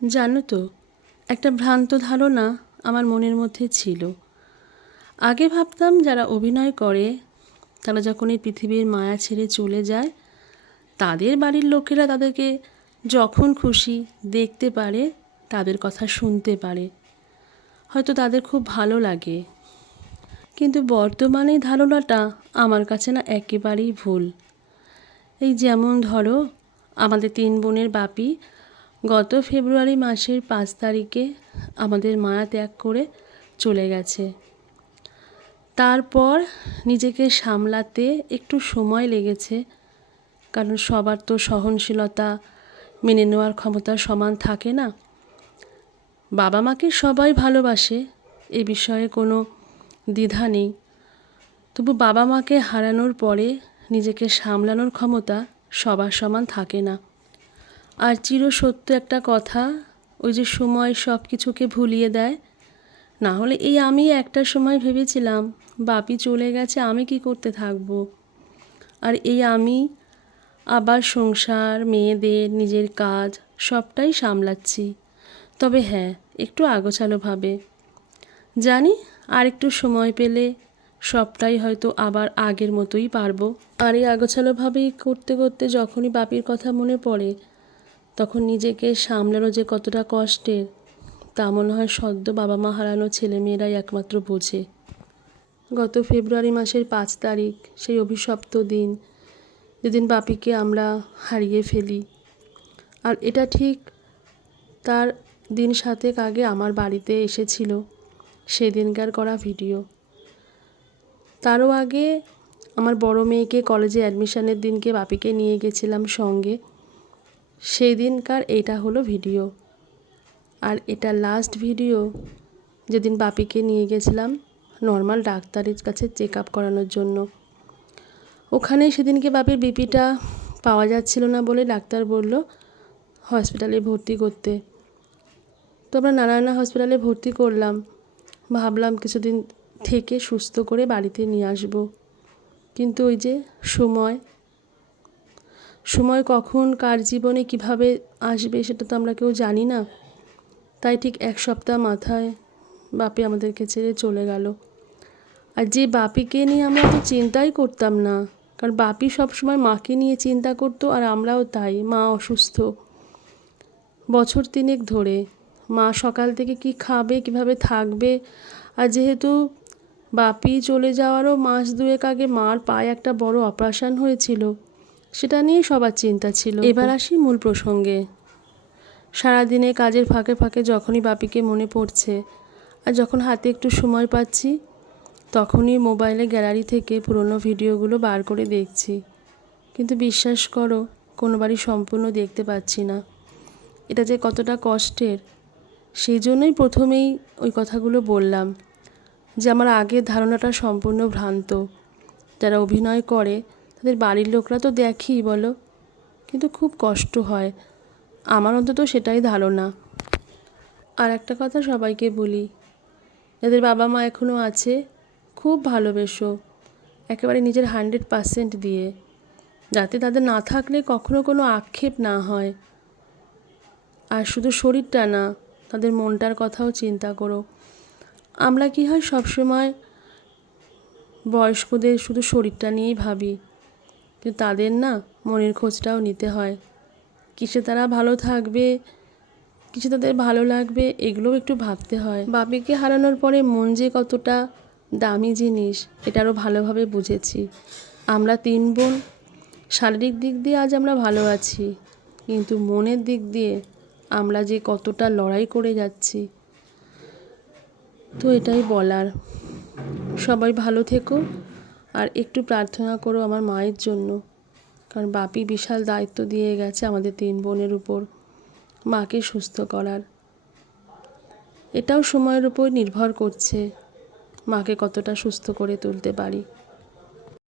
জানো তো, একটা ভ্রান্ত ধারণা আমার মনের মধ্যে ছিল। আগে ভাবতাম যারা অভিনয় করে তারা যখন এই পৃথিবীর মায়া ছেড়ে চলে যায়, তাদের বাড়ির লোকেরা তাদেরকে যখন খুশি দেখতে পারে, তাদের কথা শুনতে পারে, হয়তো তাদের খুব ভালো লাগে। কিন্তু বর্তমানে এই ধারণাটা আমার কাছে না একেবারেই ভুল। এই যেমন ধরো, আমাদের 3 বোনের বাপি গত ফেব্রুয়ারি মাসের 5 তারিখে আমাদের মায়া ত্যাগ করে চলে গেছে। তারপর নিজেকে সামলাতে একটু সময় লেগেছে, কারণ সবার তো সহনশীলতা, মেনে নেওয়ার ক্ষমতা সমান থাকে না। বাবা মাকে সবাই ভালোবাসে, এ বিষয়ে কোনো দ্বিধা নেই। তবু বাবা মাকে হারানোর পরে নিজেকে সামলানোর ক্ষমতা সবার সমান থাকে না। আর চিরসত্য একটা কথা, ওই যে সময় সব কিছুকে ভুলিয়ে দেয়। না হলে এই আমি একটা সময় ভেবেছিলাম বাপি চলে গেছে, আমি কি করতে থাকবো। আর এই আমি আবার সংসার, মেয়েদের, নিজের কাজ সবটাই সামলাচ্ছি। তবে হ্যাঁ, একটু আগোছালোভাবে। জানি আর একটু সময় পেলে সবটাই হয়তো আবার আগের মতোই পারবো। আর এই আগোছালোভাবেই করতে করতে যখনই বাপির কথা মনে পড়ে, তখন নিজেকে সামলানো যে কতটা কষ্টের, তা মনে হয় সদ্য বাবা মা হারানো ছেলেমেয়েরাই একমাত্র বোঝে। গত ফেব্রুয়ারি মাসের 5 তারিখ, সেই অভিশপ্ত দিন, যেদিন বাপিকে আমরা হারিয়ে ফেলি। আর এটা ঠিক তার দিন 7 আগে আমার বাড়িতে এসেছিল সেদিনকার করা ভিডিও। তারও আগে আমার বড় মেয়েকে কলেজে অ্যাডমিশনের দিনকে বাপিকে নিয়ে গেছিলাম সঙ্গে, সেই দিনকার এইটা হলো ভিডিও। আর এটা লাস্ট ভিডিও, যেদিন বাপিকে নিয়ে গেছিলাম নর্মাল ডাক্তারের কাছে চেক আপ করানোর জন্য। ওখানেই সেদিনকে বাপির বিপিটা পাওয়া যাচ্ছিল না বলে ডাক্তার বলল হসপিটালে ভর্তি করতে। তো আমরা নারায়ণা হসপিটালে ভর্তি করলাম, ভাবলাম কিছুদিন থেকে সুস্থ করে বাড়িতে নিয়ে আসব। কিন্তু ওই যে সময় কখন কার জীবনে কিভাবে আসবে সেটা তো আমরা কেউ জানি না। তাই ঠিক 1 সপ্তাহ মাথায় বাপি আমাদেরকে ছেড়ে চলে গেল। আর যে বাপিকে নিয়ে আমরা তো চিন্তাই করতাম না, কারণ বাপি সবসময় মাকে নিয়ে চিন্তা করতো, আর আমরাও তাই। মা অসুস্থ বছর 3 ধরে, মা সকাল থেকে কি খাবে, কিভাবে থাকবে। আর যেহেতু বাপি চলে যাওয়ারও মাস 2 আগে মার পায়ে একটা বড় অপারেশন হয়েছিল, সেটা নিয়ে সবার চিন্তা ছিল। এবার আসি মূল প্রসঙ্গে। সারাদিনে কাজের ফাঁকে ফাঁকে যখনই বাপিকে মনে পড়ছে, আর যখন হাতে একটু সময় পাচ্ছি, তখনই মোবাইলে গ্যালারি থেকে পুরনো ভিডিওগুলো বার করে দেখছি। কিন্তু বিশ্বাস করো, কোনোবারই সম্পূর্ণ দেখতে পাচ্ছি না। এটা যে কতটা কষ্টের, সেই জন্যই প্রথমেই ওই কথাগুলো বললাম, যে আমার আগের ধারণাটা সম্পূর্ণ ভ্রান্ত। যারা অভিনয় করে তাদের বাড়ির লোকরা তো দেখেই বলো, কিন্তু খুব কষ্ট হয়। আমার অন্তত সেটাই ধারণা। আর একটা কথা সবাইকে বলি, যাদের বাবা মা এখনও আছে, খুব ভালোবেসো, একেবারে নিজের 100% দিয়ে, যাতে তাদের না থাকলে কখনো কোনো আক্ষেপ না হয়। আর শুধু শরীরটা না, তাদের মনটার কথাও চিন্তা করো। আমরা কি হয় সবসময় বয়স্কদের শুধু শরীরটা নিয়েই ভাবি, কিন্তু তাদের না মনের খোঁজটাও নিতে হয়। কিসে তারা ভালো থাকবে, কিছু তাদের ভালো লাগবে, এগুলোও একটু ভাবতে হয়। বাপিকে হারানোর পরে মন যে কতটা দামি জিনিস, এটা আরও ভালোভাবে বুঝেছি। আমরা 3 বোন শারীরিক দিক দিয়ে আজ আমরা ভালো আছি, কিন্তু মনের দিক দিয়ে আমরা যে কতটা লড়াই করে যাচ্ছি। তো এটাই বলার। সবাই ভালো থেকো, আর একটু প্রার্থনা করো আমার মায়ের জন্য, কারণ বাপি বিশাল দায়িত্ব দিয়ে গেছে আমাদের 3 বোনের উপর, মাকে সুস্থ করার। এটাও সময়ের উপর নির্ভর করছে মাকে কতটা সুস্থ করে তুলতে পারি।